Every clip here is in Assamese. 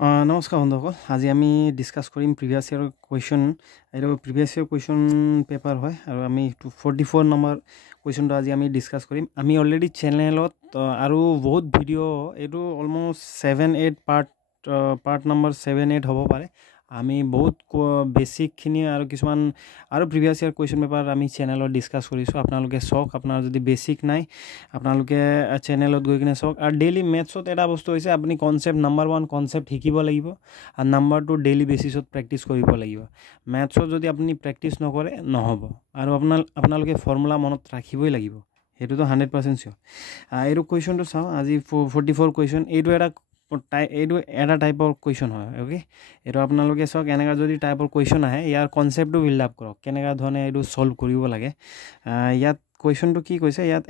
নমস্কাৰ বন্ধুসকল, আজি আমি ডিছকাছ কৰিম প্ৰিভিয়াছ ইয়েৰৰ কুৱেশ্যন। এইটো প্ৰিভিয়াছ ইয়েৰ কুৱেশ্যন পেপাৰ হয় আৰু আমি 44 নম্বৰ কুৱেশ্যনটো আজি আমি ডিছকাছ কৰিম। আমি অলৰেডি চেনেলত আৰু বহুত ভিডিঅ' এইটো অলমষ্ট 7-8 পাৰ্ট নম্বৰ 7-8 হ'ব পাৰে। আমি বহুত বেছিকখিনি আৰু কিছুমান আৰু প্ৰিভিয়াছ ইয়েৰ কুৱেশ্যন পেপাৰ আমি চেনেলত ডিছকাছ কৰিছোঁ। আপোনালোকে চাওক, আপোনাৰ যদি বেছিক নাই আপোনালোকে চেনেলত গৈ কিনে চাওক। আৰু ডেইলি মেথছত এটা বস্তু হৈছে আপুনি কনচেপ্ট নাম্বাৰ 1 কনচেপ্ট শিকিব লাগিব আৰু নাম্বাৰ 2 ডেইলি বেচিছত প্ৰেক্টিছ কৰিব লাগিব। মেথছত যদি আপুনি প্ৰেক্টিছ নকৰে নহ'ব আৰু আপোনালোকে ফৰ্মুলা মনত ৰাখিবই লাগিব, সেইটোতো 100% চিয়'ৰ। এইটো কুৱেশ্যনটো চাওঁ, আজি 44 কুৱেশ্যন। এইটো এটা টাইপৰ কুৱেশ্যন হয়। অ'কে, এইটো আপোনালোকে চাওক, এনেকুৱা যদি টাইপৰ কুৱেশ্যন আহে ইয়াৰ কনচেপ্টটো বিল্ড আপ কৰক, কেনেকুৱা ধৰণে এইটো ছল্ভ কৰিব লাগে। ইয়াত কুৱেশ্যনটো কি কৈছে, ইয়াত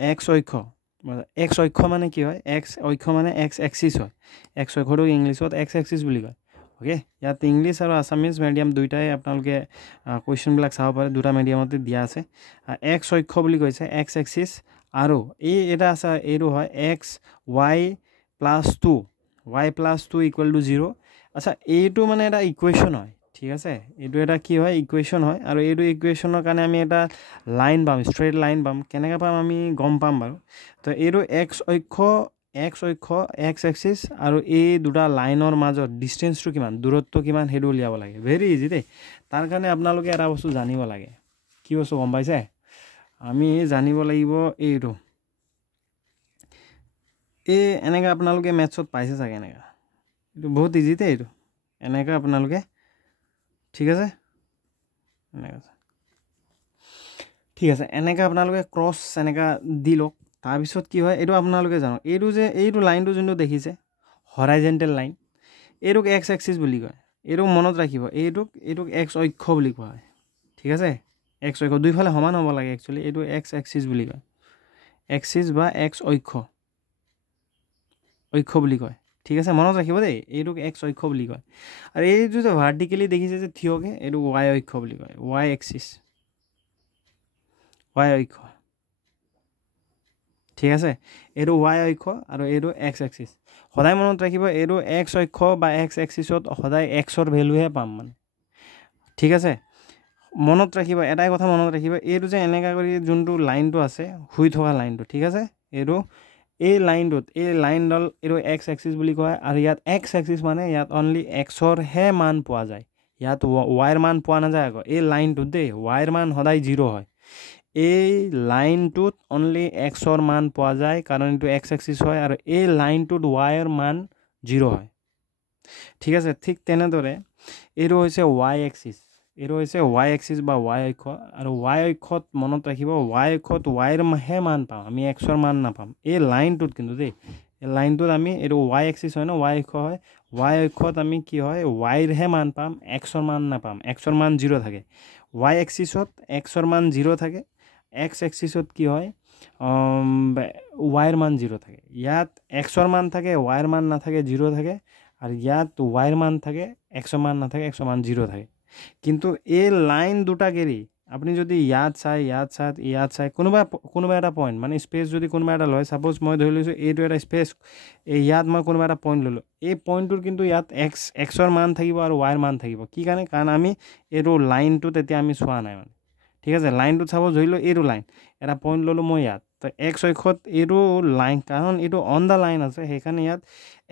এক্স অক্ষ মানে কি হয়, এক্স অক্ষ মানে এক্স এক্সিছ হয়। এক্স অক্ষটো ইংলিছত এক্স এক্সিছ বুলি কয়। অ'কে, ইয়াত ইংলিছ আৰু আছামিজ মিডিয়াম দুয়োটাই আপোনালোকে কুৱেশ্যনবিলাক চাব পাৰে, দুটা মিডিয়ামতে দিয়া আছে। এক্স অক্ষ বুলি কৈছে এক্স এক্সিছ, আৰু এটা আছে, এইটো হয় x Y plus 2 equal to 0। আচ্ছা, এইটো মানে এটা ইকুৱেশ্যন হয়, ঠিক আছে। এইটো এটা কি হয়, ইকুৱেশ্যন হয়। আৰু এইটো ইকুৱেশ্যনৰ কাৰণে আমি এটা লাইন পাম, ষ্ট্ৰেইট লাইন পাম। কেনেকৈ পাম আমি গম পাম বাৰু। তো এইটো এক্স অক্ষ এক্স এক্সিছ আৰু এই দুটা লাইনৰ মাজত ডিষ্টেঞ্চটো কিমান, দূৰত্ব কিমান, সেইটো উলিয়াব লাগে। ভেৰি ইজি দেই। তাৰ কাৰণে আপোনালোকে এটা বস্তু জানিব লাগে। কি বস্তু গম পাইছে? আমি জানিব লাগিব এইটো, এনেকৈ আপোনালোকে মেথছত পাইছে চাগে। এইটো বহুত ইজি দেই। এইটো এনেকৈ আপোনালোকে, ঠিক আছে, ঠিক আছে, এনেকৈ আপোনালোকে ক্ৰছ এনেকৈ দি লওক। তাৰপিছত কি হয়, এইটো আপোনালোকে জানক, এইটো লাইনটো যোনটো দেখিছে হৰাইজেণ্টেল লাইন, এইটোক এক্স এক্সিছ বুলি কয়। এইটোক মনত ৰাখিব, এইটোক এক্স অক্ষ বুলি কোৱা হয়, ঠিক আছে। এক্স অক্ষ দুইফালে সমান হ'ব লাগে একচুৱেলি। এইটো এক্স এক্সিছ বুলি কয়, এক্সিছ বা এক্স অক্ষ বুলি কয়, ঠিক আছে, মনত ৰাখিব দেই। এইটোক এক্স অক্ষ বুলি কয়। আৰু এইটো যে ভাৰ্টিকেলি দেখিছে যে থিয়কে, এইটো ৱাই অক্ষ বুলি কয়, ৱাই এক্সিছ, ৱাই অক্ষ, ঠিক আছে। এইটো ৱাই অক্ষ আৰু এইটো এক্স এক্সিছ। সদায় মনত ৰাখিব, এইটো এক্স অক্ষ বা এক্স এক্সিছত সদায় এক্সৰ ভেলুহে পাম মানে, ঠিক আছে। মনত ৰাখিব, এটাই কথা মনত ৰাখিব, এইটো যে এনেকুৱা কৰি যোনটো লাইনটো আছে শুই থকা লাইনটো, ঠিক আছে, এই লাইনডাল এইটো এক্স এক্সিছ বুলি কয়। আৰু ইয়াত এক্স এক্সিছ মানে ইয়াত অনলি এক্সৰহে মান পোৱা যায়, ইয়াত ৱাইৰ মান পোৱা নাযায় আকৌ। এই লাইনটোত দেই ৱাইৰ মান সদায় 0 হয়। এই লাইনটোত অনলি এক্সৰ মান পোৱা যায়, কাৰণ এইটো এক্স এক্সিছ হয়, আৰু এই লাইনটোত ৱাইৰ মান 0 হয়, ঠিক আছে। ঠিক তেনেদৰে এইটো হৈছে ৱাই এক্সিছ বা ৱাই অক্ষ। আৰু ৱাই অক্ষত মনত ৰাখিব, ৱাই অক্ষত ৱাইৰহে মান পাম, আমি এক্সৰ মান নাপাম। এই লাইনটোত কিন্তু দেই, এই লাইনটোত আমি, এইটো ৱাই এক্সিছ হয় ন, ৱাই অক্ষ হয়, ৱাই অক্ষত আমি কি হয়, ৱাইৰহে মান পাম, এক্সৰ মান নাপাম। এক্সৰ মান 0 থাকে। ৱাই এক্সিছত এক্সৰ মান 0 থাকে, এক্স এক্সিছত কি হয়, ৱাইৰ মান 0 থাকে। ইয়াত এক্সৰ মান থাকে, ৱাইৰ মান নাথাকে, 0 থাকে। আৰু ইয়াত ৱাইৰ মান থাকে, এক্সৰ মান নাথাকে, এক্সৰ মান 0 থাকে। কিন্তু এই লাইন দুটাক এৰি আপুনি যদি ইয়াত চাই কোনোবা এটা পইণ্ট মানে স্পেচ যদি কোনোবা এটা লয়, ছাপ'জ মই ধৰি লৈছোঁ এইটো এটা স্পেচ, ইয়াত মই কোনোবা এটা পইণ্ট ল'লোঁ। এই পইণ্টটোৰ কিন্তু ইয়াত এক্সৰ মান থাকিব আৰু ৱাইৰ মান থাকিব। কি কাৰণে? কাৰণ আমি এইটো লাইনটোত এতিয়া আমি চোৱা নাই মানে, ঠিক আছে। লাইনটোত ছাপ'জ ধৰি লওঁ এইটো লাইন, এটা পইণ্ট ল'লোঁ মই ইয়াত, তো এক্স অক্ষত এইটো লাইন, কাৰণ এইটো অন দ্য লাইন আছে, সেইকাৰণে ইয়াত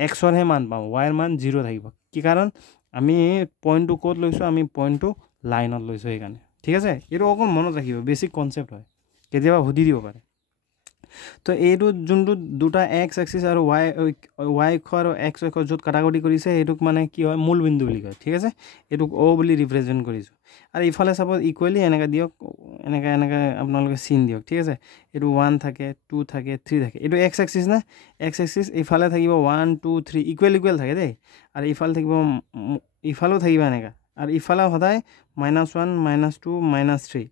এক্সৰহে মান পাওঁ, ৱাইৰ মান 0 থাকিব। কি কাৰণ? আমি পইণ্টটো ক'ত লৈছোঁ, আমি পইণ্টটো লাইনত লৈছোঁ, সেইকাৰণে, ঠিক আছে। এইটো অকণ মনত ৰাখিব, বেছিক কনচেপ্ট হয়, কেতিয়াবা সুধি দিব পাৰে। তো এইটো যোনটো দুটা এক্স এক্সিছ আৰু ৱাই অক্ষ আৰু এক্স অক্ষ য'ত কাটাকুটি কৰিছে, সেইটোক মানে কি হয়, মূল বিন্দু বুলি কয়, ঠিক আছে। এইটোক অ' বুলি ৰিপ্ৰেজেণ্ট কৰিছোঁ। আৰু ইফালে চাপ'জ ইকুৱেলি এনেকৈ দিয়ক, এনেকৈ আপোনালোকে চিন দিয়ক, ঠিক আছে। এইটো 1 থাকে, 2 থাকে, 3 থাকে। এইটো এক্স এক্সিছ না, এক্স এক্সিছ ইফালে থাকিব 1 2 3 ইকুৱেল থাকে দেই। আৰু ইফালেও থাকিব এনেকৈ। আৰু ইফালে সদায় -1 -2 -3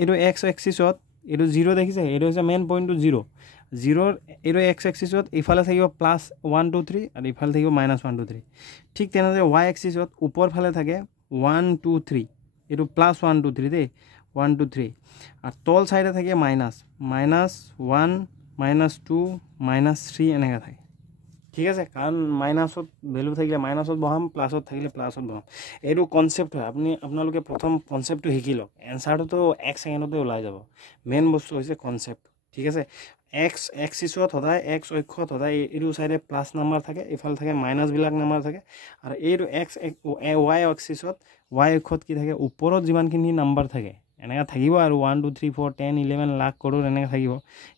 এইটো এক্স এক্সিছত এইটো 0 দেখিছে, এইটো হৈছে মেইন পইণ্টটো 0। এইটো এক্স এক্সিছত ইফালে থাকিব +1 2 3 আৰু ইফালে থাকিব -1 2 3। ঠিক তেনেদৰে ৱাই এক্সিছত ওপৰ ফালে থাকে 1 2 3, এইটো +1 2 3 দেই, 1 2 3। আৰু তল চাইডে থাকে -1 -2 -3 এনেকৈ থাকে। ঠিক আছে কাৰণ মাইনাছত ভ্যালু থাকিলে মাইনাছত বহাম প্লাছত থাকিলে প্লাছত বহাম এইটো কনসেপ্ট হয় আপোনালোকে প্ৰথম কনসেপ্টটো শিকি লওক এনসাৰটো 1 সেকেন্ডতে ওলাই যাব মেইন বস্তু হৈছে কনসেপ্ট ঠিক আছে x এক্সিছত সদায় x অক্ষত সদায় এইটো সাইডে প্লাস নাম্বার থাকে ইফাল থাকে মাইনাস বিলাক নাম্বার থাকে আৰু এইটো x y এক্সিছত y অক্ষত কি থাকে ওপৰত যিমানখিনি নাম্বাৰ থাকে এনেকা থাকিব আৰু 1 2 3 4 10 11 লাখ কৰোৰ এনেকা থাকিব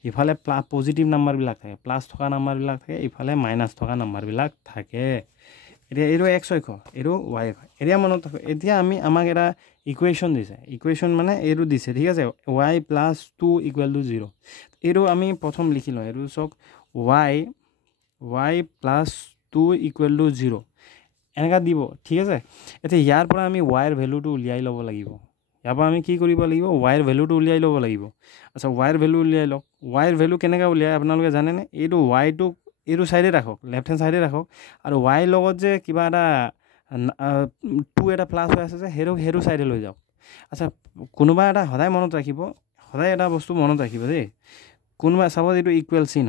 ইফালে পজিটিভ নাম্বার বিলাক থাকে প্লাস থকা নাম্বার বিলাক থাকে ইফালে মাইনাস থকা নাম্বার বিলাক থাকে এতিয়া এইটো x অক্ষ এইটো y অক্ষ এতিয়া মনত ৰাখক এতিয়া আমাক এটা ইকুৱেশ্যন দিছে ইকুৱেশ্যন মানে এইটো দিছে ঠিক আছে y + 2 = 0 এইটো আমি প্ৰথম লিখি লওঁ এইটো সক y + 2 = 0 এনেকা দিব ঠিক আছে এতিয়া ইয়াৰ পৰা আমি y ৰ ভ্যালুটো উলিয়াই ল'ব লাগিব ইয়াৰ পৰা আমি কি কৰিব লাগিব y ৰ ভ্যালুটো উলিয়াই ল'ব লাগিব আচ্ছা y ৰ ভ্যালু উলিয়াই লওক y ৰ ভ্যালু কেনেকা উলিয়াই আপোনালোকে জানে নে এইটো y টো এইটো সাইডে ৰাখক লেফট হ্যান্ড সাইডে ৰাখক আৰু y লগত যে কিবা এটা 2 এটা প্লাস হৈ আছে যে হেৰু সাইডে লৈ যাওক আচ্ছা কোনোবা এটা সদায় মনত ৰাখিব সদায় এটা বস্তু মনত ৰাখিব দেই কোনোবা সাপোজ এইটো ইকুৱেল চিন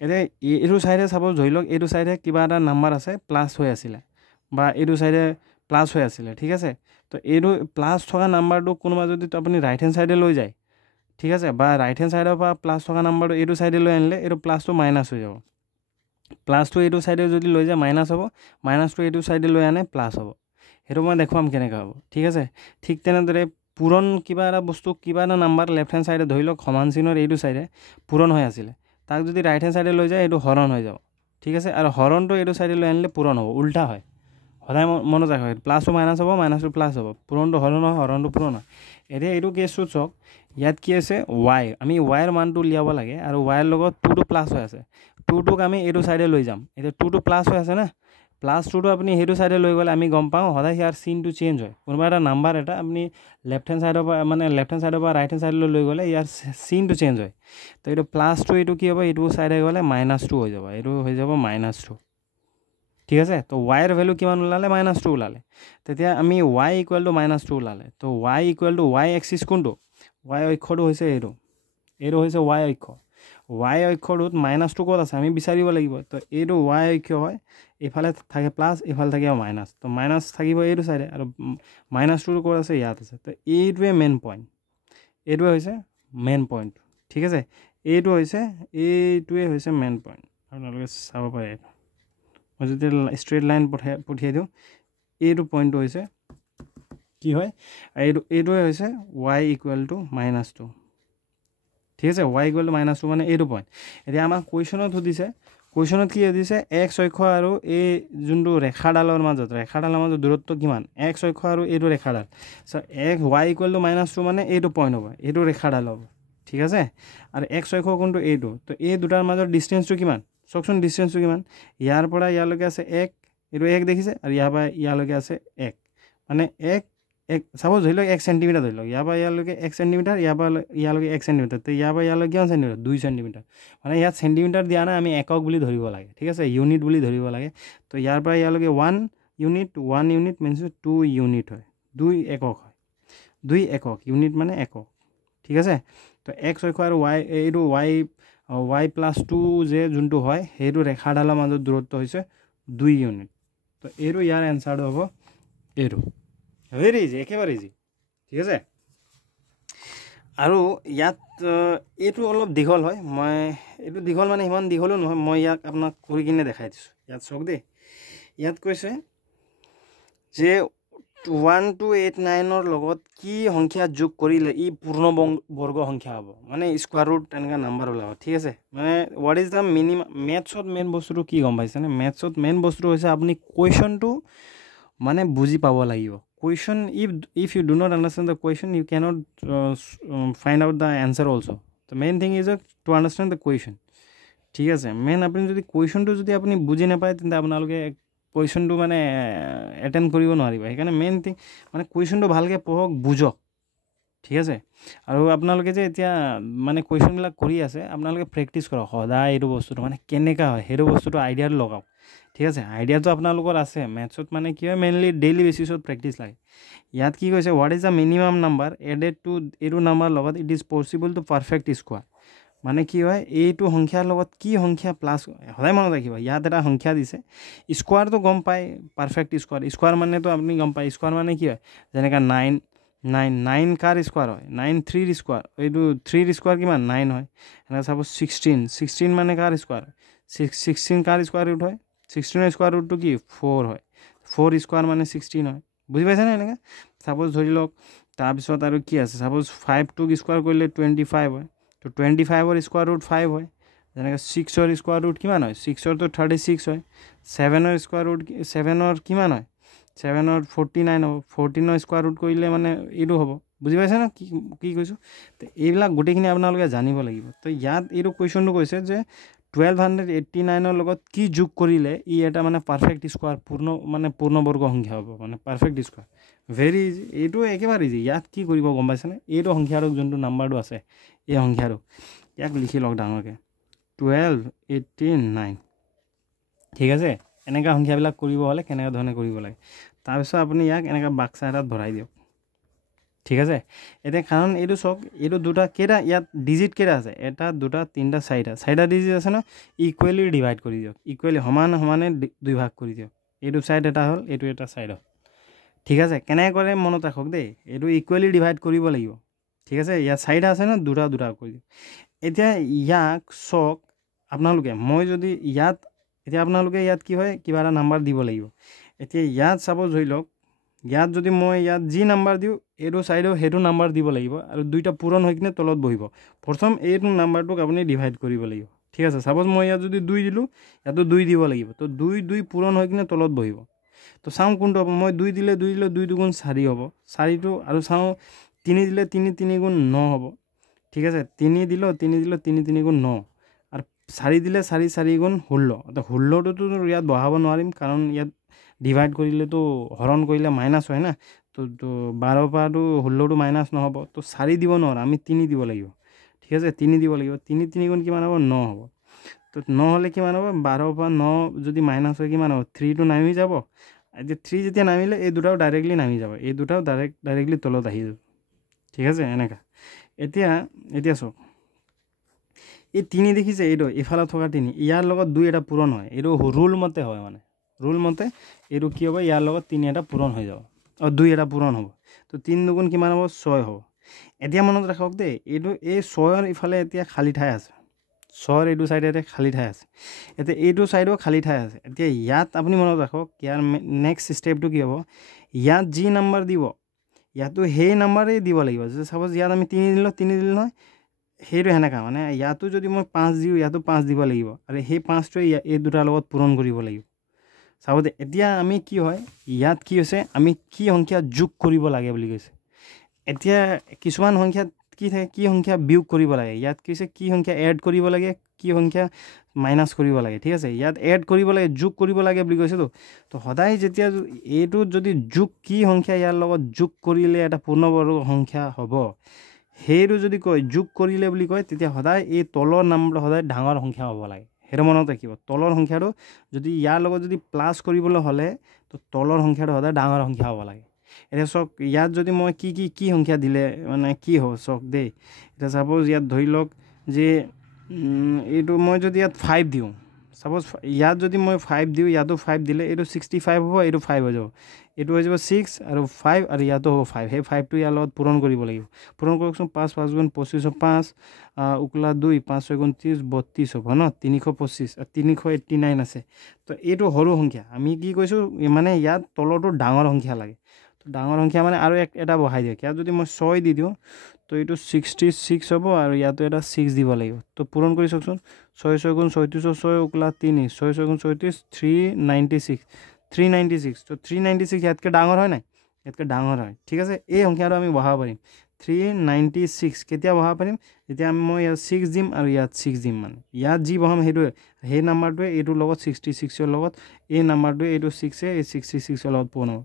এতে এইটো সাইডে সাপোজ ধৰি লওক এইটো সাইডে কিবা এটা নাম্বার আছে প্লাস হৈ আছিল বা এইটো সাইডে প্লাস হৈ আছিল ঠিক আছে তো এইটো প্লাস থকা নাম্বাৰটো কোনোবা যদি আপুনি ৰাইট হ্যান্ড সাইডে লৈ যায় ঠিক আছে বা ৰাইট হ্যান্ড সাইডৰ পৰা প্লাস থকা নাম্বাৰটো এইটো সাইডে লৈ আনিলে এইটো প্লাসটো মাইনাস হৈ যাব প্লাসটো এইটো সাইডে যদি লৈ যায় মাইনাস হ'ব মাইনাসটো এইটো সাইডে লৈ আনে প্লাস হ'ব হেতু মই দেখুৱাম কেনেকা হ'ব ঠিক আছে ঠিক তেনেদৰে পূৰণ কিবা এটা বস্তু কিবা এটা নাম্বাৰ লেফট হ্যান্ড সাইডে ধৰি লওক সমান চিনৰ এইটো সাইডে পূৰণ হৈ আছিল তাক যদি ৰাইট হ্যান্ড সাইডে লৈ যায় এইটো হৰণ হৈ যাব ঠিক আছে আৰু হৰণটো এইটো সাইডে লৈ আনিলে পূৰণ হ'ব উল্টা হয় সদায় মনত ৰাখক প্লাসটো মাইনাস হ'ব মাইনাসটো প্লাস হ'ব পূৰণটো হৰণ হয় হৰণটো পূৰণ হয় এতিয়া এইটো কেছটো চাওক ইয়াত কি আছে y আমি y ৰ মানটো উলিয়াব লাগে আৰু y ৰ লগত 2 টো প্লাস হৈ আছে 2 টোক আমি এইটো সাইডে লৈ যাম এটা 2 টো প্লাস হৈ আছে না প্লাস 2 টো আপুনি হেতু সাইডে লৈ গলে আমি গম পাও সদায় ইয়াৰ চিনটো চেঞ্জ হয় কোনোবা এটা নাম্বাৰ এটা আপুনি লেফট হ্যান্ড সাইডৰ পৰা মানে লেফট হ্যান্ড সাইডৰ পৰা ৰাইট হ্যান্ড সাইডলৈ লৈ গলে ইয়াৰ চিনটো চেঞ্জ হয় তো এইটো প্লাস 2 এইটো কি হ'ব এইটো সাইডে গলে -2 হৈ যাব এইটো হৈ যাব -2 ঠিক আছে তো y ৰ ভ্যালু কিমান ওলালে -2 ওলালে তেতিয়া আমি y = -2 ওলালে তো y = y এক্সিস কোনটো y অক্ষটো হৈছে এইটো হৈছে y অক্ষ y অক্ষটোত -2 ক'ত আছে আমি বিচাৰিব লাগিব তো এইটো y অক্ষ হয় এফালে থাকে প্লাস এফালে থাকে মাইনাস তো মাইনাস থাকিব এইটো সাইডে আৰু -2 ক'ত আছে ইয়াত আছে তো এইটোৱে মেইন পইণ্ট এইটোৱে হৈছে মেইন পইণ্ট ঠিক আছে এইটোৱে হৈছে মেইন পইণ্ট আপোনালোকে চাব পাৰে মই যদি স্ট্ৰেট লাইন পঠিয়াই দিওঁ এইটো পইণ্টটো হৈছে কি হয় এইটোৱে হৈছে y = -2 ঠিক আছে y = -2 মানে এইটো পইণ্ট এতিয়া আমাক কোৱেশ্যনত সুধিছে কোৱেশ্যনত কি দিছে x অক্ষ আৰু এই যোনটো ৰেখাডালৰ মাজত দূৰত্ব কিমান x অক্ষ আৰু এইটো ৰেখাডাল সো y = -2 মানে এইটো পইণ্ট হ'ব এইটো ৰেখাডাল হ'ব ঠিক আছে আৰু x অক্ষ কোনটো এইটো তো এই দুটাৰ মাজৰ ডিসটেন্সটো কিমান চকচোন ডিসটেন্সটো কিমান ইয়াৰ পৰা ইয়ালৈকে আছে 1 এইটো 1 দেখিছে আৰু ইয়াৰ পৰা ইয়ালৈকে আছে 1 মানে 1 সাপোজ ধৰি লওক 1 সেন্টিমিটাৰ ধৰি লওক ইয়াৰ পৰা ইয়ালৈকে 1 সেন্টিমিটাৰ ইয়াৰ পৰা ইয়ালৈকে 1 সেন্টিমিটাৰ তো ইয়াৰ পৰা ইয়ালৈকে কিমান সেন্টিমিটাৰ 2 সেন্টিমিটাৰ মানে ইয়াত সেন্টিমিটাৰ দিয়া নাই আমি একক বুলি ধৰিব লাগে ঠিক আছে ইউনিট বুলি ধৰিব লাগে তো ইয়াৰ পৰা ইয়ালৈকে 1 ইউনিট মিন্স 2 ইউনিট হয় 2 একক হয় 2 একক ইউনিট মানে একক ঠিক আছে তো x অক্ষ আৰু y এইটো y + 2 যে যোনটো হয় হেতু ৰেখাডালৰ মাজত দূৰত্ব হৈছে 2 ইউনিট তো এইটো ইয়াৰ এনসাৰটো হ'ব এইটো ভেৰি ইজি একেবাৰে ইজি ঠিক আছে আৰু ইয়াত এইটো অলপ দীঘল হয় মই এইটো দীঘল মানে ইমান দীঘলো নহয় মই ইয়াক আপোনাক কৰি কিনে দেখাই দিছোঁ ইয়াত চাওক দেই ইয়াত কৈছে যে 1289 ৰ লগত কি সংখ্যা যোগ কৰিলে ই পূৰ্ণ বৰ্গ সংখ্যা হ'ব মানে স্কয়াৰ ৰুট এনেকা নাম্বাৰ ওলাব ঠিক আছে মানে হোৱাট ইজ দা মিনিমাম ম্যাথছত মেইন বস্তুটো কি গম পাইছেনে ম্যাথছত মেইন বস্তুটো হৈছে আপুনি কোৱেশ্যনটো মানে বুজি পাব লাগিব question if you do not understand the question you cannot find out the answer also the main thing is to understand the question ঠিক আছে মেইন আপুনি যদি কোৱেশ্যনটো যদি আপুনি বুজি নাপায় তেন্তে আপোনালোকে কোৱেশ্যনটো মানে এটেন্ড কৰিব নোৱাৰিব সেইকাৰণে মেইন থিং মানে কোৱেশ্যনটো ভালকে পঢ়ক বুজক ঠিক আছে আৰু আপোনালোকে যে এতিয়া মানে কোৱেশ্যনবিলাক কৰি আছে আপোনালোকে প্ৰেক্টিছ কৰক সদায় এইটো বস্তুটো মানে কেনেকা হয় হেটো বস্তুটো আইডিয়াটো লগাওক ঠিক আছে আইডিয়াটো আপোনালোকৰ আছে ম্যাথছত মানে কি হয় মেইনলি ডেইলি বেসিছত প্ৰেক্টিছ লাগে ইয়াত কি কৈছে what is the minimum number added to এইটো নাম্বাৰ লগত it is possible to perfect square মানে কি হয় এইটো সংখ্যাৰ লগত কি সংখ্যা প্লাছ সদায় মনত ৰাখিব ইয়াত এটা সংখ্যা দিছে স্কোৱাৰটো গম পায় পাৰফেক্ট স্কোৱাৰ মানেতো আপুনি গম পায় স্কোৱাৰ মানে কি হয় যেনেকৈ 9 কাৰ স্কোৱাৰ হয় 9 3ৰ স্কোৱাৰ এইটো 3ৰ স্কোৱাৰ কিমান 9 হয় এনেকৈ চাব 16 মানে কাৰ স্কোৱাৰ 16 কাৰ স্কোৱাৰ ৰুট হয় 16ৰ স্কোৱাৰ ৰুটটো কি 4 হয় 4 স্কোৱাৰ মানে 16 হয় বুজি পাইছেনে এনেকৈ চাপ'জ ধৰি লওক তাৰপিছত আৰু কি আছে চাপ'জ 5টোক স্কোৱাৰ কৰিলে 25 হয় তো 25ৰ স্কোৱাৰ ৰুট 5 হয় যেনেকৈ 6ৰ স্কোৱাৰ ৰুট কিমান হয় 6ৰটো 36 হয় 7ৰ স্কোৱাৰ ৰুট 7ৰ কিমান হয় 7ৰ 49 হ'ব 14ৰ স্কোৱাৰ ৰুট কৰিলে মানে এইটো হ'ব বুজি পাইছে ন কি কৈছোঁ তো এইবিলাক গোটেইখিনি আপোনালোকে জানিব লাগিব তো ইয়াত এইটো কুৱেশ্যনটো কৈছে যে 1289ৰ লগত কি যোগ কৰিলে ই এটা মানে পাৰফেক্ট স্কোৱাৰ পূৰ্ণবৰ্গ সংখ্যা হ'ব মানে পাৰফেক্ট স্কোৱাৰ ভেৰি ইজি এইটো একেবাৰে ইজি ইয়াত কি কৰিব গম পাইছেনে এইটো সংখ্যাটোক যোনটো নাম্বাৰটো আছে এই সংখ্যাটো ইয়াক লিখি লওক ডাঙৰকৈ 1289 ঠিক আছে এনেকুৱা সংখ্যাবিলাক কৰিব হ'লে কেনেকুৱা ধৰণে কৰিব লাগে তাৰপিছত আপুনি ইয়াক এনেকুৱা বাক্সা এটাত ভৰাই দিয়ক ঠিক আছে এতিয়া কাৰণ এইটো চাওক এইটো দুটা কেইটা ইয়াত ডিজিট কেইটা আছে এটা দুটা তিনিটা চাৰিটা ডিজিট আছে ন ইকুৱেলি ডিভাইড কৰি দিয়ক ইকুৱেলি সমানে দুই ভাগ কৰি দিয়ক এইটো ছাইড এটা হ'ল এইটো এটা ছাইড হ'ল ঠিক আছে কেনেকৈ কৰে মনত ৰাখক দেই এইটো ইকুৱেলি ডিভাইড কৰিব লাগিব ঠিক আছে ইয়াত চাৰিটা আছে ন দুটা কৰি দিয়ক এতিয়া ইয়াক চাওক আপোনালোকে মই যদি ইয়াত এতিয়া আপোনালোকে ইয়াত কি হয় কিবা এটা নাম্বাৰ দিব লাগিব এতিয়া ইয়াত চাপ'জ ধৰি লওক ইয়াত যদি মই ইয়াত যি নাম্বাৰ দিওঁ এইটো চাইডেও সেইটো নাম্বাৰ দিব লাগিব আৰু দুইটা পূৰণ হৈ কিনে তলত বহিব প্ৰথম এইটো নাম্বাৰটোক আপুনি ডিভাইড কৰিব লাগিব ঠিক আছে চাপ'জ মই ইয়াত যদি 2 দিলোঁ ইয়াতো 2 দিব লাগিব তো 2 পূৰণ হৈ কিনে তলত বহিব তো চাওঁ কোনটো হ'ব মই 2 দিলে 2 দুগুণ 4 হ'ব 4টো আৰু চাওঁ 3 দিলে 3 গুণ 9 হ'ব ঠিক আছে 3 দিলোঁ 3 গুণ 9 আৰু 4 দিলে 4 গুণ 16 তো 16টোতো ইয়াত বহাব নোৱাৰিম কাৰণ ইয়াত ডিভাইড কৰিলেতো হৰণ কৰিলে মাইনাছ হয় না তো 12 পৰাটো 16টো মাইনাছ নহ'ব তো 4 দিব নোৱাৰোঁ আমি 3 দিব লাগিব ঠিক আছে 3 দিব লাগিব 3 গুণ কিমান হ'ব 9 হ'ব তো 9 হ'লে কিমান হ'ব 12 পৰা 9 যদি মাইনাছ হয় কিমান হ'ব 3টো নামি যাব এতিয়া 3 যেতিয়া নামিলে এই দুটাও ডাইৰেক্টলি নামি যাব এই দুটাও ডাইৰেক্টলি তলত আহি যাব ঠিক আছে এনেকা এতিয়া চাওক এই 3 দেখিছে এইটো ইফালে থকা 3 ইয়াৰ লগত 2 এটা পূৰণ হয় এইটো ৰুল মতে হয় মানে ৰুল মতে এইটো কি হ'ব ইয়াৰ লগত 3 এটা পূৰণ হৈ যাব 2 এটা পূৰণ হ'ব তো 3 দুগুণ কিমান হ'ব 6 হ'ব এতিয়া মনত ৰাখক দেই এইটো এই 6ৰ ইফালে এতিয়া খালী ঠাই আছে 6ৰ এইটো চাইডে এতিয়া খালী ঠাই আছে এতিয়া এইটো চাইডেও খালী ঠাই আছে এতিয়া ইয়াত আপুনি মনত ৰাখক ইয়াৰ নেক্সট ষ্টেপটো কি হ'ব ইয়াত যি নাম্বাৰ দিব ইয়াতো সেই নাম্বাৰেই দিব লাগিব যে চাপ'জ ইয়াত আমি 3 দিলোঁ নহয় সেইটো সেনেকা মানে ইয়াতো যদি মই 5 দিওঁ ইয়াতো 5 দিব লাগিব আৰু সেই 5টোৱে এই দুটাৰ লগত পূৰণ কৰিব লাগিব চাব দে এতিয়া আমি কি হয় ইয়াত কি হৈছে আমি কি সংখ্যা যোগ কৰিব লাগে বুলি কৈছে এতিয়া কিছুমান সংখ্যাত কি থাকে কি সংখ্যা বিয়োগ কৰিব লাগে ইয়াত কি হৈছে কি সংখ্যা এড কৰিব লাগে কি সংখ্যা মাইনাছ কৰিব লাগে ঠিক আছে ইয়াত এড কৰিব লাগে যোগ কৰিব লাগে বুলি কৈছে তো সদায় যেতিয়া এইটো যদি যোগ কি সংখ্যা ইয়াৰ লগত যোগ কৰিলে এটা পূৰ্ণবৰ্গ সংখ্যা হ'ব সেইটো যদি কয় যোগ কৰিলে বুলি কয় তেতিয়া সদায় এই তলৰ নাম্বাৰটো সদায় ডাঙৰ সংখ্যা হ'ব লাগে সেইটো মনত ৰাখিব তলৰ সংখ্যাটো যদি ইয়াৰ লগত যদি প্লাছ কৰিবলৈ হ'লে তো তলৰ সংখ্যাটো সদায় ডাঙৰ সংখ্যা হ'ব লাগে এতিয়া চাওক ইয়াত যদি মই কি সংখ্যা দিলে মানে কি হ'ব চাওক দেই এতিয়া চাপ'জ ইয়াত ধৰি লওক যে এইটো মই যদি ইয়াত 5 দিওঁ চাপ'জ ইয়াত যদি মই 5 দিওঁ ইয়াতো 5 দিলে এইটো 65 হ'ব এইটো 5 হৈ যাব এইটো হৈ যাব 6 আৰু 5 আৰু ইয়াতো হ'ব 5 সেই 5টো ইয়াৰ লগত পূৰণ কৰিব লাগিব পূৰণ কৰকচোন 5 গুণ 25 5 উকলা 2 5 6 গুণ 30 32 হ'ব ন 325 আৰু 389 আছে তো এইটো সৰু সংখ্যা আমি কি কৈছোঁ মানে ইয়াত তলৰটো ডাঙৰ সংখ্যা লাগে তো ডাঙৰ সংখ্যা মানে আৰু এটা বহাই দিয়ক ইয়াত যদি মই 6 দি দিওঁ তো এইটো 66 হ'ব আৰু ইয়াতো এটা 6 দিব লাগিব তো পূৰণ কৰি চাওকচোন 6 গুণ 36 6 উকলা 3 6 গুণ 36 396 তো 396 ইয়াতকৈ ডাঙৰ হয় নাই ইয়াতকৈ ডাঙৰ হয় ঠিক আছে এই সংখ্যাটো আমি বহাব পাৰিম 396 কেতিয়া বহাব পাৰিম যেতিয়া মই ইয়াত 6 দিম আৰু ইয়াত 6 দিম মানে ইয়াত যি বহাম সেইটোৱে সেই নাম্বাৰটোৱে এইটোৰ লগত 66ৰ লগত এই নাম্বাৰটোৱে এইটো 6 এই 66ৰ লগত পূৰণ হ'ব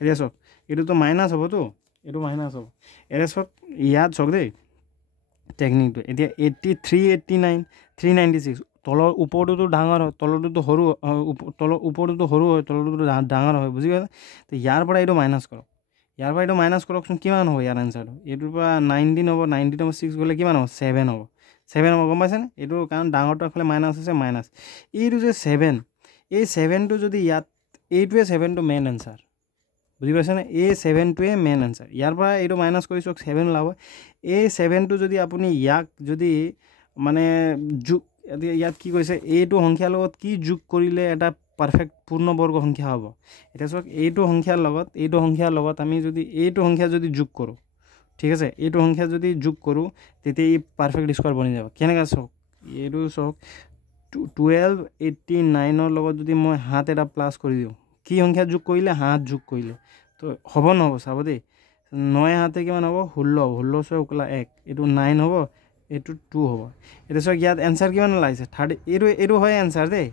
এতিয়া চাওক এইটোতো মাইনাছ হ'বতো এইটো মাইনাছ হ'ব এতিয়া চাওক ইয়াত চাওক দেই টেকনিকটো এতিয়া 83 89 396 তলৰ ওপৰটোতো ডাঙৰ হয় তলৰটোতো সৰু ওপৰটোতো সৰু হয় তলৰটোতো ডাঙৰ হয় বুজি পালে তো ইয়াৰ পৰা এইটো মাইনাছ কৰক ইয়াৰ পৰা এইটো মাইনাছ কৰকচোন কিমান হ'ব ইয়াৰ এনচাৰটো এইটোৰ পৰা 19 হ'ব 6 গ'লে কিমান হ'ব 7 হ'ব 7 হ'ব গম পাইছেনে এইটো কাৰণ ডাঙৰটো এফালে মাইনাছ আছে মাইনাছ এইটো যে 7 এই 7টো যদি ইয়াত এইটোৱে 7টো মেইন এনচাৰ বুজি পাইছেনে এই 7টোৱে মেইন এনচাৰ ইয়াৰ পৰা এইটো মাইনাছ কৰি চাওক 7 ওলাব এই 7টো যদি আপুনি ইয়াক যদি মানে যোগ ইয়াত কি কৈছে এইটো সংখ্যাৰ লগত কি যোগ কৰিলে এটা পাৰফেক্ট পূৰ্ণবৰ্গ সংখ্যা হ'ব এতিয়া চাওক এইটো সংখ্যাৰ লগত আমি যদি এইটো সংখ্যা যদি যোগ কৰোঁ ঠিক আছে এইটো সংখ্যা যদি যোগ কৰোঁ তেতিয়া ই পাৰফেক্ট স্কোৱাৰ বনি যাব কেনেকৈ চাওক এইটো চাওক 1289 লগত যদি মই 7 এটা প্লাছ কৰি দিওঁ কি সংখ্যা যোগ কৰিলে 7 যোগ কৰিলে তো হ'ব নহ'ব চাব দেই 9 7 কিমান হ'ব 16 16 6 ওকলা 1 এইটো 9 হ'ব এইটো 2 হ'ব এতিয়া চাওক ইয়াত এনচাৰ কিমান ওলাইছে 30 এইটো হয় এনচাৰ দেই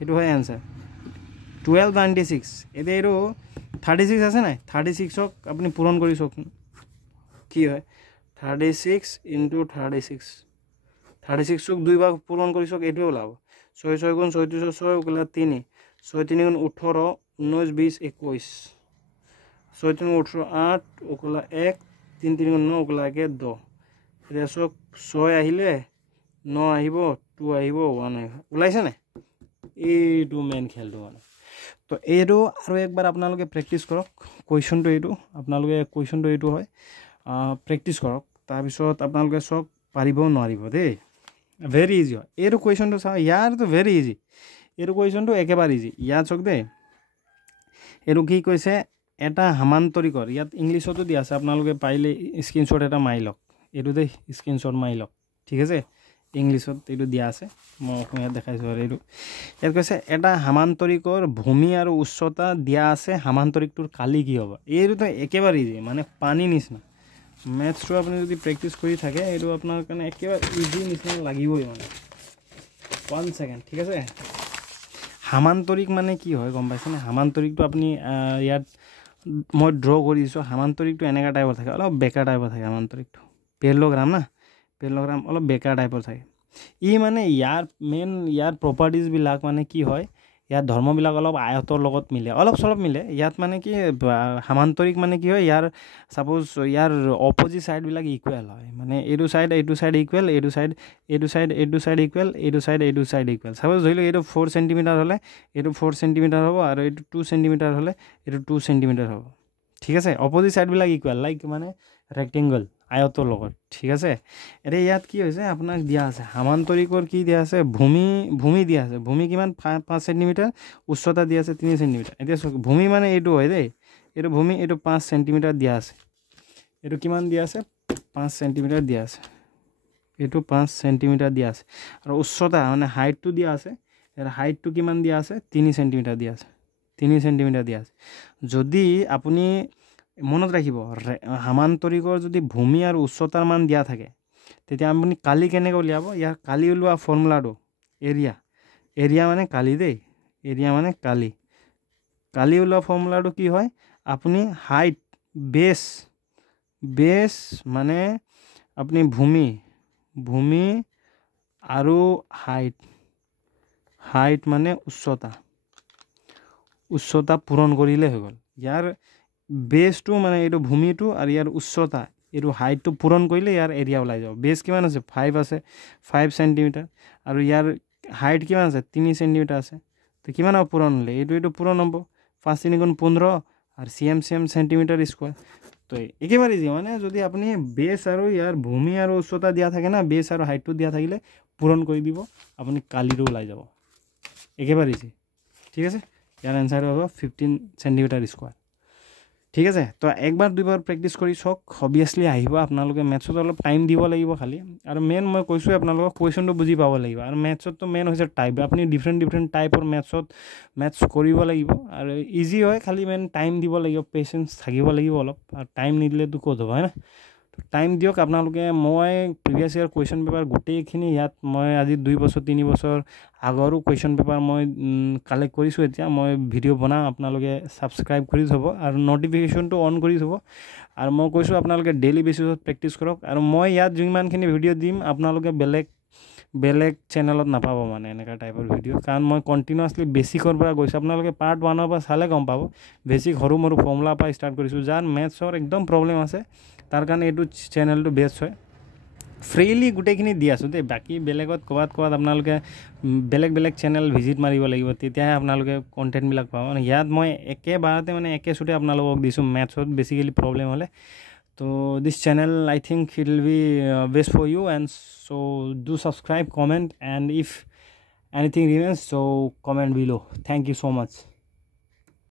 এইটো হয় এনচাৰ 1296 এতিয়া এইটো 36 আছে নাই 36ক আপুনি পূৰণ কৰি চাওকচোন কি হয় 36 into 36 36ক দুইবাৰ পূৰণ কৰি চাওক এইটোৱে ওলাব 6 6 গুণ 34 6 ওকলা 3 6 3 গুণ 18 19 20 21 6 3 18 8 ওকলা 1 3 3 গুণ 9 ওকলা 1 10 এতিয়া চাওক 6 আহিলে 9 আহিব 2 আহিব 1 আহিব ওলাইছে নাই এইটো মেইন খেলটো মানে তো এইটো আৰু একবাৰ আপোনালোকে প্ৰেক্টিছ কৰক কুৱেশ্যনটো এইটো আপোনালোকে কুৱেশ্যনটো এইটো হয় প্ৰেক্টিছ কৰক তাৰপিছত আপোনালোকে চাওক পাৰিব নোৱাৰিব দেই ভেৰি ইজি হয় এইটো কুৱেশ্যনটো চাওক ইয়াৰটো ভেৰি ইজি এইটো কুৱেশ্যনটো একেবাৰে ইজি ইয়াত চাওক দেই এইটো কি কৈছে এটা সামান্তৰিকৰ ইয়াত ইংলিছতো দিয়া আছে আপোনালোকে পাৰিলে স্ক্ৰীনশ্বট এটা মাৰি লওক এইটো দেই স্ক্ৰীনশ্বট মাৰি লওক ঠিক আছে ইংলিছত এইটো দিয়া আছে মই অসমীয়াত দেখাইছোঁ আৰু এইটো ইয়াত কৈছে এটা সামান্তৰিকৰ ভূমি আৰু উচ্চতা দিয়া আছে সামান্তৰিকটোৰ কালি কি হ'ব এইটোতো একেবাৰে ইজি মানে পানী নিচিনা মেথছটো আপুনি যদি প্ৰেক্টিছ কৰি থাকে এইটো আপোনাৰ কাৰণে একেবাৰে ইজি নিচিনা লাগিবই মানে 1 ছেকেণ্ড ঠিক আছে সামান্তৰিক মানে কি হয় গম পাইছেনে সামান্তৰিকটো আপুনি ইয়াত মই ড্ৰ কৰিছোঁ সামান্তৰিকটো এনেকুৱা টাইপৰ থাকে অলপ বেকা টাইপৰ থাকে সামান্তৰিকটো পেৰেলগ্ৰাম না পেৰেলগ্ৰাম অলপ বেকা টাইপৰ থাকে ই মানে ইয়াৰ প্ৰপাৰ্টিজবিলাক মানে কি হয় ইয়াৰ ধৰ্মবিলাক অলপ আয়তৰ লগত মিলে অলপ চলপ মিলে ইয়াত মানে কি সামান্তৰিক মানে কি হয় ইয়াৰ ছাপ'জ ইয়াৰ অপজিট ছাইডবিলাক ইকুৱেল হয় মানে এইটো ছাইড ইকুৱেল এইটো ছাইড ইকুৱেল এইটো ছাইড ইকুৱেল ছাপ'জ ধৰি লওক এইটো 4 চেণ্টিমিটাৰ হ'লে এইটো 4 চেণ্টিমিটাৰ হ'ব আৰু এইটো 2 চেণ্টিমিটাৰ হ'লে এইটো 2 চেণ্টিমিটাৰ হ'ব ঠিক আছে অপজিট ছাইডবিলাক ইকুৱেল লাইক মানে ৰেক্টেংগল আয়তৰ লগত ঠিক আছে এতিয়া ইয়াত কি হৈছে আপোনাক দিয়া আছে সামান্তৰিকৰ কি দিয়া আছে ভূমি দিয়া আছে ভূমি কিমান 5 চেণ্টিমিটাৰ উচ্চতা দিয়া আছে 3 চেণ্টিমিটাৰ এতিয়া চাওক ভূমি মানে এইটো হয় দেই এইটো ভূমি এইটো 5 চেণ্টিমিটাৰ দিয়া আছে এইটো কিমান দিয়া আছে 5 চেণ্টিমিটাৰ দিয়া আছে এইটো 5 চেণ্টিমিটাৰ দিয়া আছে আৰু উচ্চতা মানে হাইটটো দিয়া আছে ইয়াৰ হাইটটো কিমান দিয়া আছে 3 চেণ্টিমিটাৰ দিয়া আছে 3 চেণ্টিমিটাৰ দিয়া আছে যদি আপুনি মনত ৰাখিব সামান্তৰিকৰ যদি ভূমি আৰু উচ্চতাৰ মান দিয়া থাকে তেতিয়া আপুনি কালি কেনেকৈ উলিয়াব ইয়াৰ কালি ওলোৱা ফৰ্মুলাটো এৰিয়া মানে কালি দেই এৰিয়া মানে কালি ওলোৱা ফৰ্মুলাটো কি হয় আপুনি হাইট বেছ মানে আপুনি ভূমি আৰু হাইট মানে উচ্চতা পূৰণ কৰিলে হৈ গ'ল ইয়াৰ বেছটো মানে এইটো ভূমিটো আৰু ইয়াৰ উচ্চতা এইটো হাইটটো পূৰণ কৰিলে ইয়াৰ এৰিয়া ওলাই যাব বেছ কিমান আছে 5 আছে 5 চেণ্টিমিটাৰ আৰু ইয়াৰ হাইট কিমান আছে 3 চেণ্টিমিটাৰ আছে তো কিমান হ'ব পূৰণ হ'লে এইটো পূৰণ হ'ব 5 3 গুণ 15 আৰু CM চেণ্টিমিটাৰ স্কোৱাৰ তো একেবাৰে ইজি মানে যদি আপুনি বেছ আৰু ইয়াৰ ভূমি আৰু উচ্চতা দিয়া থাকে না বেছ আৰু হাইটটো দিয়া থাকিলে পূৰণ কৰি দিব আপুনি কালিটো ওলাই যাব একেবাৰে ইজি ঠিক আছে ইয়াৰ এনচাৰ হ'ব 15 চেণ্টিমিটাৰ স্কোৱাৰ ঠিক আছে তো একবাৰ দুইবাৰ প্ৰেক্টিছ কৰি চাওক অবভিয়াছলি আহিব আপোনালোকে মেথছত অলপ টাইম দিব লাগিব খালি আৰু মেইন মই কৈছোঁ আপোনালোকক কুৱেশ্যনটো বুজি পাব লাগিব আৰু মেথছততো মেইন হৈছে টাইপ আপুনি ডিফাৰেণ্ট টাইপৰ মেথছ কৰিব লাগিব আৰু ইজি হয় খালি মেইন টাইম দিব লাগিব পেচেঞ্চ থাকিব লাগিব অলপ আৰু টাইম নিদিলেতো ক'ত হ'ব হয় না টাইম দিয়ক আপোনালোকে মই প্ৰিভিয়াছ ইয়াৰ কুৱেশ্যন পেপাৰ গোটেইখিনি ইয়াত মই আজি 2 বছৰ 3 বছৰ আগৰো কুৱেশ্যন পেপাৰ মই কালেক্ট কৰিছোঁ এতিয়া মই ভিডিঅ' বনাম আপোনালোকে ছাবস্ক্ৰাইব কৰি থ'ব আৰু ন'টিফিকেশ্যনটো অন কৰি থ'ব আৰু মই কৈছোঁ আপোনালোকে ডেইলি বেচিছত প্ৰেক্টিছ কৰক আৰু মই ইয়াত যিমানখিনি ভিডিঅ' দিম আপোনালোকে বেলেগ চেনেলত নাপাব মানে এনেকুৱা টাইপৰ ভিডিঅ' কাৰণ মই কণ্টিনিউৱাছলি বেছিকৰ পৰা গৈছোঁ আপোনালোকে পাৰ্ট 1ৰ পৰা চালে গম পাব বেছিক সৰু ফৰ্মুলাৰ পৰা ষ্টাৰ্ট কৰিছোঁ যাৰ মেথছৰ একদম প্ৰব্লেম আছে তাৰ কাৰণে এইটো চেনেলটো বেষ্ট হয় ফ্ৰীলি গোটেইখিনি দি আছোঁ দেই। বাকী বেলেগত ক'ৰবাত আপোনালোকে বেলেগ চেনেল ভিজিট মাৰিব লাগিব, তেতিয়াহে আপোনালোকে কণ্টেণ্টবিলাক পাব। মানে ইয়াত মই একেবাৰতে মানে একেচোতে আপোনালোকক দিছোঁ মেথছত বেছিকেলি প্ৰব্লেম হ'লে। তো this channel I think it will be best for you, and so' do subscribe, comment, and if anything remains, so comment below. Thank you so much.